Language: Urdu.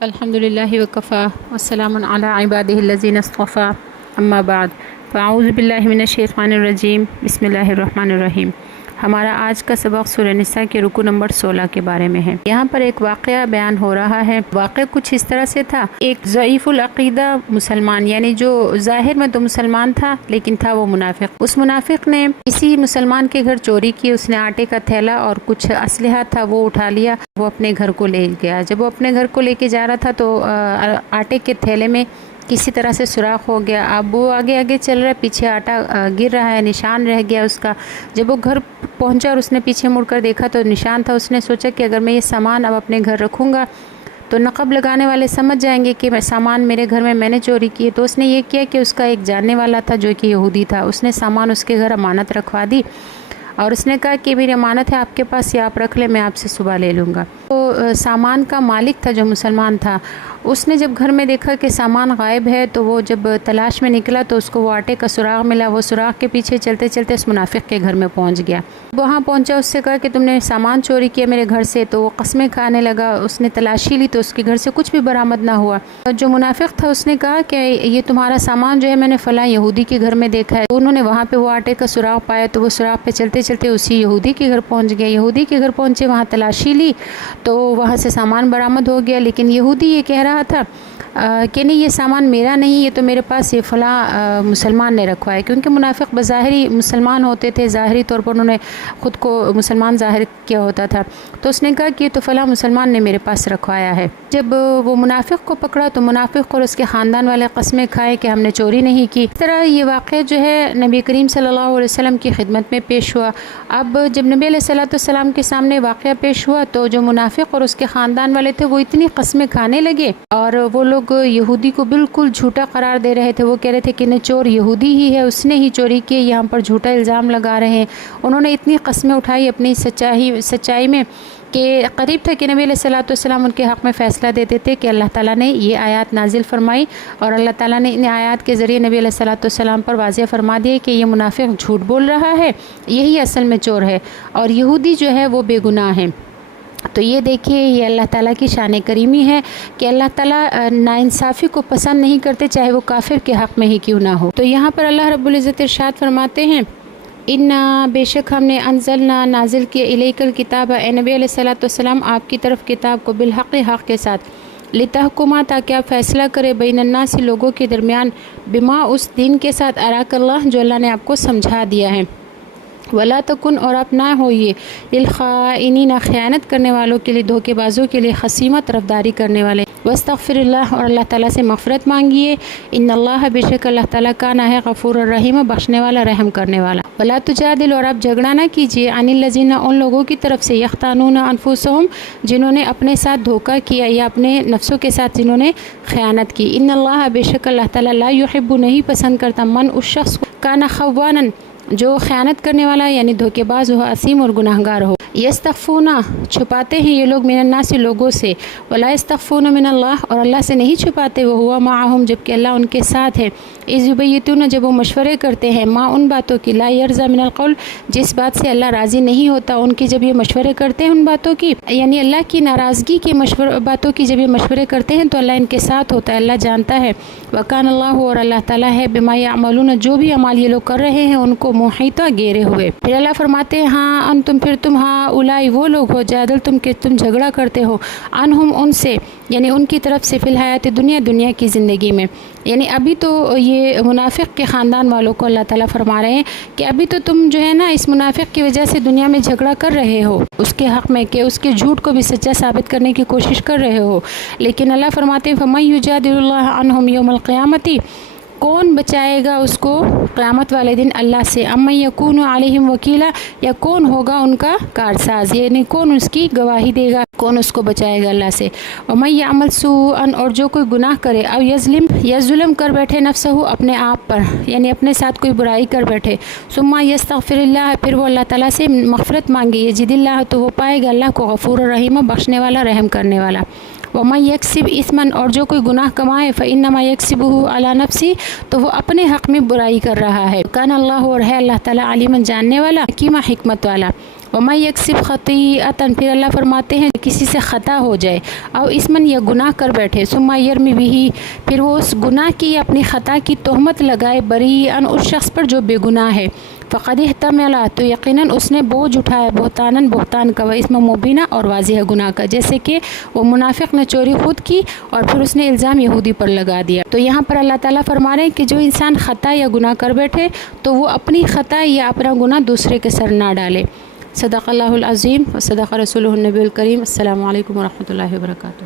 الحمد للہ وکفا والسلام علی عبادہ الذین اصطفیٰ اما بعد فاعوذ باللہ من الشیطان الرجیم بسم اللہ الرحمن الرحیم۔ ہمارا آج کا سبق سورہ نساء کے رکوع نمبر 16 کے بارے میں ہے۔ یہاں پر ایک واقعہ بیان ہو رہا ہے۔ واقعہ کچھ اس طرح سے تھا، ایک ضعیف العقیدہ مسلمان، یعنی جو ظاہر میں تو مسلمان تھا لیکن تھا وہ منافق۔ اس منافق نے کسی مسلمان کے گھر چوری کی، اس نے آٹے کا تھیلا اور کچھ اسلحہ تھا وہ اٹھا لیا، وہ اپنے گھر کو لے گیا۔ جب وہ اپنے گھر کو لے کے جا رہا تھا تو آٹے کے تھیلے میں کسی طرح سے سوراخ ہو گیا۔ اب وہ آگے آگے چل رہا ہے، پیچھے آٹا گر رہا ہے، نشان رہ گیا اس کا۔ جب وہ گھر پہنچا اور اس نے پیچھے مڑ کر دیکھا تو نشان تھا۔ اس نے سوچا کہ اگر میں یہ سامان اب اپنے گھر رکھوں گا تو نقب لگانے والے سمجھ جائیں گے کہ سامان میرے گھر میں نے چوری کی ہے۔ تو اس نے یہ کیا کہ اس کا ایک جاننے والا تھا جو کہ یہودی تھا، اس نے سامان اس کے گھر امانت رکھوا دی اور اس نے کہا کہ میری امانت ہے آپ کے پاس، یا آپ رکھ لیں، میں آپ سے صبح لے لوں گا۔ تو سامان کا مالک تھا جو مسلمان تھا، اس نے جب گھر میں دیکھا کہ سامان غائب ہے تو وہ جب تلاش میں نکلا تو اس کو وہ آٹے کا سراغ ملا۔ وہ سراغ کے پیچھے چلتے چلتے اس منافق کے گھر میں پہنچ گیا۔ وہاں پہنچا، اس سے کہا کہ تم نے سامان چوری کیا میرے گھر سے، تو وہ قسمیں کھانے لگا۔ اس نے تلاشی لی تو اس کے گھر سے کچھ بھی برآمد نہ ہوا۔ جو منافق تھا اس نے کہا کہ یہ تمہارا سامان جو ہے میں نے فلاں یہودی کے گھر میں دیکھا ہے۔ انہوں نے وہاں پہ وہ آٹے کا سراغ پایا تو وہ سراغ پہ چلتے چلتے اسی یہودی کے گھر پہنچ گئے۔ یہودی کے گھر پہنچے، وہاں تلاشی لی تو وہاں سے سامان برآمد ہو گیا، لیکن یہودی یہ کہہ رہا تھا کہ نہیں یہ سامان میرا نہیں، یہ تو میرے پاس یہ فلاں مسلمان نے رکھوا ہے، کیونکہ منافق بظاہری مسلمان ہوتے تھے، ظاہری طور پر انہوں نے خود کو مسلمان ظاہر کیا ہوتا تھا۔ تو اس نے کہا کہ یہ تو فلاں مسلمان نے میرے پاس رکھوایا ہے۔ جب وہ منافق کو پکڑا تو منافق اور اس کے خاندان والے قسمیں کھائے کہ ہم نے چوری نہیں کی۔ اس طرح یہ واقعہ جو ہے نبی کریم صلی اللہ علیہ وسلم کی خدمت میں پیش ہوا۔ اب جب نبی علیہ السلام کے سامنے واقعہ پیش ہوا تو جو منافق اور اس کے خاندان والے تھے وہ اتنی قسمیں کھانے لگے، اور وہ لوگ یہودی کو بالکل جھوٹا قرار دے رہے تھے۔ وہ کہہ رہے تھے کہ چور یہودی ہی ہے، اس نے ہی چوری کی، یہاں پر جھوٹا الزام لگا رہے ہیں۔ انہوں نے اتنی قسمیں اٹھائی اپنی سچائی میں کہ قریب تھا کہ نبی علیہ السلام ان کے حق میں فیصلہ دیتے تھے کہ اللہ تعالیٰ نے یہ آیات نازل فرمائی، اور اللہ تعالیٰ نے ان آیات کے ذریعے نبی علیہ السلام پر واضح فرما دیا کہ یہ منافق جھوٹ بول رہا ہے، یہی اصل میں چور ہے، اور یہودی جو ہے وہ بے گناہ ہے۔ تو یہ دیکھیے، یہ اللہ تعالیٰ کی شان کریمی ہے کہ اللہ تعالیٰ ناانصافی کو پسند نہیں کرتے، چاہے وہ کافر کے حق میں ہی کیوں نہ ہو۔ تو یہاں پر اللہ رب العزت ارشاد فرماتے ہیں، بے شک ہم نے انزلنا نازل کیا الیک الکتاب، اے نبی علیہ السلام آپ کی طرف کتاب کو بالحق حق کے ساتھ، لتحکما تاکہ آپ فیصلہ کرے بین الناس لوگوں کے درمیان، بما اس دین کے ساتھ اراک اللہ جو اللہ نے آپ کو سمجھا دیا ہے، ولا تکن اور آپ نہ ہوئیے للخائنین خیانت کرنے والوں کے لیے، دھوکے بازوں کے لیے، خصیمہ طرفداری کرنے والے، واستغفر اللہ اور اللہ تعالیٰ سے مغفرت مانگیے، ان اللہ بے شک اللہ تعالیٰ کان ہے غفور الرحیم بخشنے والا رحم کرنے والا۔ ولا تجادل اور آپ جھگڑا نہ کیجیے عن الذین ان لوگوں کی طرف سے یختانون انفسہم جنہوں نے اپنے ساتھ دھوکہ کیا یا اپنے نفسوں کے ساتھ جنہوں نے خیانت کی، ان اللہ بے شک اللہ تعالیٰ لا یحب نہیں پسند کرتا من اس شخص کو کان خوانا جو خیانت کرنے والا یعنی دھوکے باز ہو، عصیم اور گناہگار ہو۔ یستخفون چھپاتے ہیں یہ لوگ من الناس لوگوں سے، ولا یستخفون من اللہ اور اللہ سے نہیں چھپاتے، وہ ہوا معہم جبکہ اللہ ان کے ساتھ ہے، اذ یبیتون جب وہ مشورے کرتے ہیں، ما ان باتوں کی، لا یرضی من القول جس بات سے اللہ راضی نہیں ہوتا ان کی، جب یہ مشورے کرتے ہیں ان باتوں کی، یعنی اللہ کی ناراضگی کے باتوں کی جب یہ مشورے کرتے ہیں تو اللہ ان کے ساتھ ہوتا ہے، اللہ جانتا ہے، وکان اللہ اور اللہ تعالیٰ ہے بما یعملون جو بھی اعمال یہ لوگ کر رہے ہیں ان کو محیطہ گھیرے ہوئے۔ پھر اللہ فرماتے ہیں ہاں انتم پھر تم ہاں اولائی وہ لوگ ہو جادل تم کہ تم جھگڑا کرتے ہو عنہم ان سے، یعنی ان کی طرف سے فی الحیات دنیا کی زندگی میں، یعنی ابھی تو یہ منافق کے خاندان والوں کو اللہ تعالیٰ فرما رہے ہیں کہ ابھی تو تم جو ہے نا اس منافق کی وجہ سے دنیا میں جھگڑا کر رہے ہو اس کے حق میں کہ اس کے جھوٹ کو بھی سچا ثابت کرنے کی کوشش کر رہے ہو، لیکن اللہ فرماتے ہیں فَمَن يُجَادِلُ اللَّهَ عَنْهُمْ يَوْمَ الْقِيَامَةِ کون بچائے گا اس کو قیامت والے دن اللہ سے، اَمَّن يَكُونُ عَلَيْهِمْ وَكِيلًا یا کون ہوگا ان کا کارساز، یعنی کون اس کی گواہی دے گا، کون اس کو بچائے گا اللہ سے۔ وَمَن يَعْمَلْ سُوءًا اور جو کوئی گناہ کرے، او یظلم یا ظلم کر بیٹھے نفسہ اپنے آپ پر، یعنی اپنے ساتھ کوئی برائی کر بیٹھے، ثم یستغفر اللہ پھر وہ اللہ تعالیٰ سے مغفرت مانگے، یجد اللہ تو وہ پائے گا اللہ کو غفور الرحیم بخشنے والا رحم کرنے والا۔ وَمَن يَكْسِبْ إِثْمًا اور جو کوئی گناہ کمائے، فَإِنَّمَا يَكْسِبُهُ عَلَى نَفْسِهِ تو وہ اپنے حق میں برائی کر رہا ہے، کان اللہ اور ہے اللہ تعالیٰ علیمًا جاننے والا، حکیمہ حکمت والا۔ وما یکسب خطیئۃ، پھر اللہ فرماتے ہیں کسی سے خطا ہو جائے، او اسمن یا گناہ کر بیٹھے، ثم یرمی بہ، پھر وہ اس گناہ کی اپنی خطا کی تہمت لگائے بریئن اس شخص پر جو بے گناہ ہے، فقد احتمل، تو یقیناً اس نے بوجھ اٹھایا بہتاناً بہتان کا، اسم مبینہ اور واضح گناہ کا، جیسے کہ وہ منافق نے چوری خود کی اور پھر اس نے الزام یہودی پر لگا دیا۔ تو یہاں پر اللہ تعالیٰ فرما رہے ہیں کہ جو انسان خطا یا گناہ کر بیٹھے تو وہ اپنی خطا یا اپنا گناہ دوسرے کے سر نہ ڈالے۔ صدق اللہ العظیم و صدق رسولہ النبی الکریم۔ السلام علیکم ورحمۃ اللہ وبرکاتہ۔